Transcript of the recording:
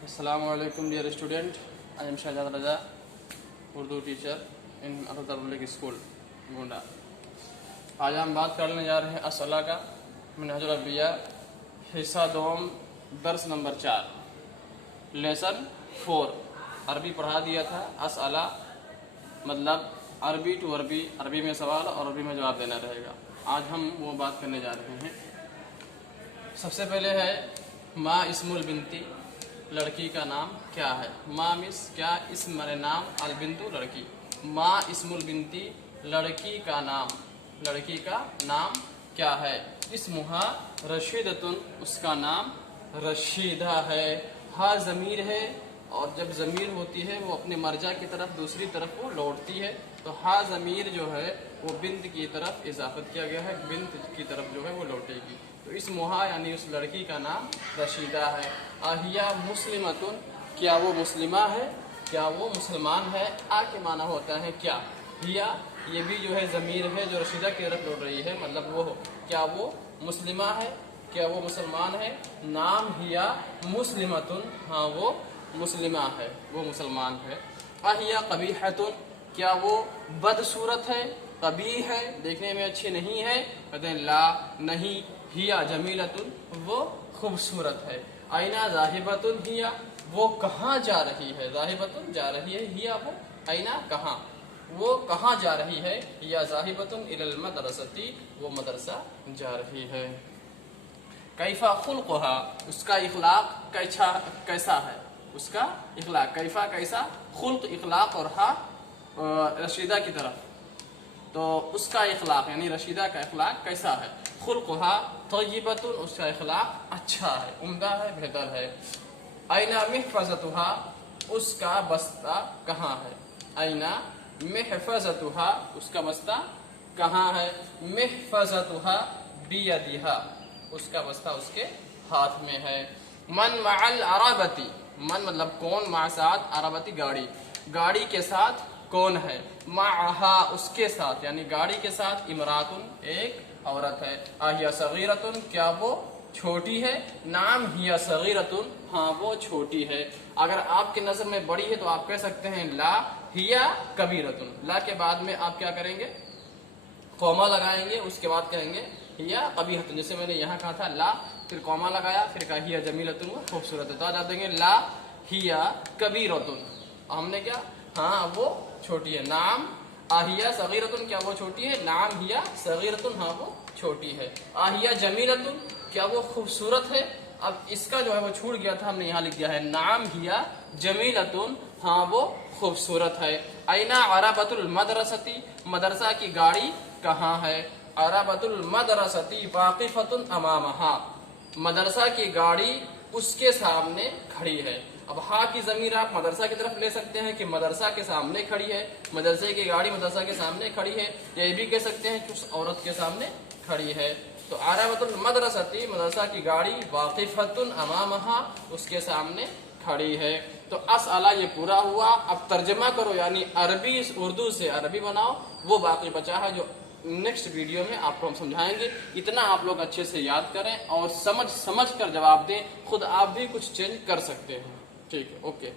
Assalamu alaikum dear student. I am Shahzad Raza, Urdu teacher in Al-Huda Public School, Gonda. आज हम बात करने जा रहे हैं असला का मिनहाजुल अरबिया हिस्सा दोम दर्स नंबर 4 लेसन 4। अरबी पढ़ा दिया था। असला मतलब अरबी टू अरबी, अरबी में सवाल और अरबी में जवाब देना रहेगा। आज हम वो बात करने जा रहे हैं। सबसे पहले है मा इस्मुल बिनती, लड़की का नाम क्या है। मा मिस क्या, इस्म माने नाम, अल बिंतु लड़की। मा इस्मुल बिनती लड़की का नाम, लड़की का नाम क्या है। इस्मुहा रशीदतुन, उसका नाम रशीदा है। हा ज़मीर है और जब ज़मीर होती है वो अपने मर्जा की तरफ दूसरी तरफ वो लौटती है, तो हा ज़मीर जो है वो बिंत की तरफ इजाफत किया गया है, बिंत की तरफ जो है वो लौटेगी। तो इस मुहा यानी उस लड़की का नाम रशीदा है। आहिया मुस्लिमतुन, क्या वो मुस्लिमा है, क्या वो मुसलमान है। आ के माना होता है क्या। हिया ये भी जो है ज़मीर है जो रशीदा की तरफ लौट रही है, मतलब वो क्या वो मुस्लिमा है, क्या वो मुसलमान है। नाम हिया मुस्लिमतुन, हाँ वो मुस्लिमा है, वो मुसलमान है। आहिया कबीहतुन, क्या वो बदसूरत है, कबी है, देखने में अच्छी नहीं है। कहते हैं ला नहीं। हिया जमीलतुन, वो खूबसूरत है। आइना जाहिबतुन हिया, वो कहाँ जा रही है। जाहिबतुन जा रही है, हिया वो आइना कहाँ, वो कहाँ जा रही है। या जाहिबतुन इलल मदरसती, वो मदरसा जा रही है। कैफा खुल्कुहा, उसका इखलाक कैसा है, उसका इखलाक। कैफा कैसा, खुल्क इखलाक और हा रशीदा की तरफ, तो उसका इखलाक यानी रशीदा का इखलाक कैसा है। खुल्कुहा तय्यबतुन, उसका इखलाक अच्छा है, उम्दा है, बेहतर है। आइना महफज़तुहा, उसका बस्ता कहाँ है। आइना महफज़तुहा, उसका बस्ता कहाँ है। महफज़तुहा बियदिहा, उसका बस्ता उसके हाथ में है। मन मअल अरबती, मन मतलब कौन, मा साथ, अरबती गाड़ी, गाड़ी के साथ कौन है। माहा उसके साथ यानी गाड़ी के साथ, इमरातुन एक औरत है। आहिया सगीरतुन, क्या वो छोटी है। नाम हिया सगीरतुन, हाँ वो छोटी है। अगर आपकी नजर में बड़ी है तो आप कह सकते हैं ला हिया कबीरतुन। ला के बाद में आप क्या करेंगे, कौमा लगाएंगे, उसके बाद कहेंगे हिया कबीहतुन। जैसे मैंने यहाँ कहा था ला, फिर कौमा लगाया, फिर कहा हिया जमीलतुन, वो खूबसूरत है। तो आज आप देंगे ला हिया कबीरतुन, हमने क्या, हाँ वो छोटी है। नाम आहिया सगीरतुन, क्या वो छोटी है। नाम हिया सगीरतुन, हाँ वो छोटी है। आहिया जमीलतुन, क्या वो खूबसूरत है। अब इसका जो है वो छूट गया था, हमने यहाँ लिख दिया है नाम हिया जमीलतुन, हाँ वो खूबसूरत है। आइना अरबतुल मदरसती, मदरसा की गाड़ी कहाँ है। अरबतुल मदरसती वाकिफतुन अमामहा, मदरसा की गाड़ी उसके सामने खड़ी है। अब हा की जमीर आप मदरसा की तरफ ले सकते हैं कि मदरसा के सामने खड़ी है, मदरसे की गाड़ी मदरसा के सामने खड़ी है। ये भी कह सकते हैं कि उस औरत के सामने खड़ी है। तो अरबतुल मदरसती, मदरसा की गाड़ी, वाकिफतुन अमामहा, उसके सामने खड़ी है। तो असअला ये पूरा हुआ। अब तर्जमा करो यानी अरबी उर्दू से अरबी बनाओ, वो बाकी बचा है जो नेक्स्ट वीडियो में आपको हम समझाएंगे। इतना आप लोग अच्छे से याद करें और समझ कर जवाब दें, खुद आप भी कुछ चेंज कर सकते हैं। ठीक है, ओके।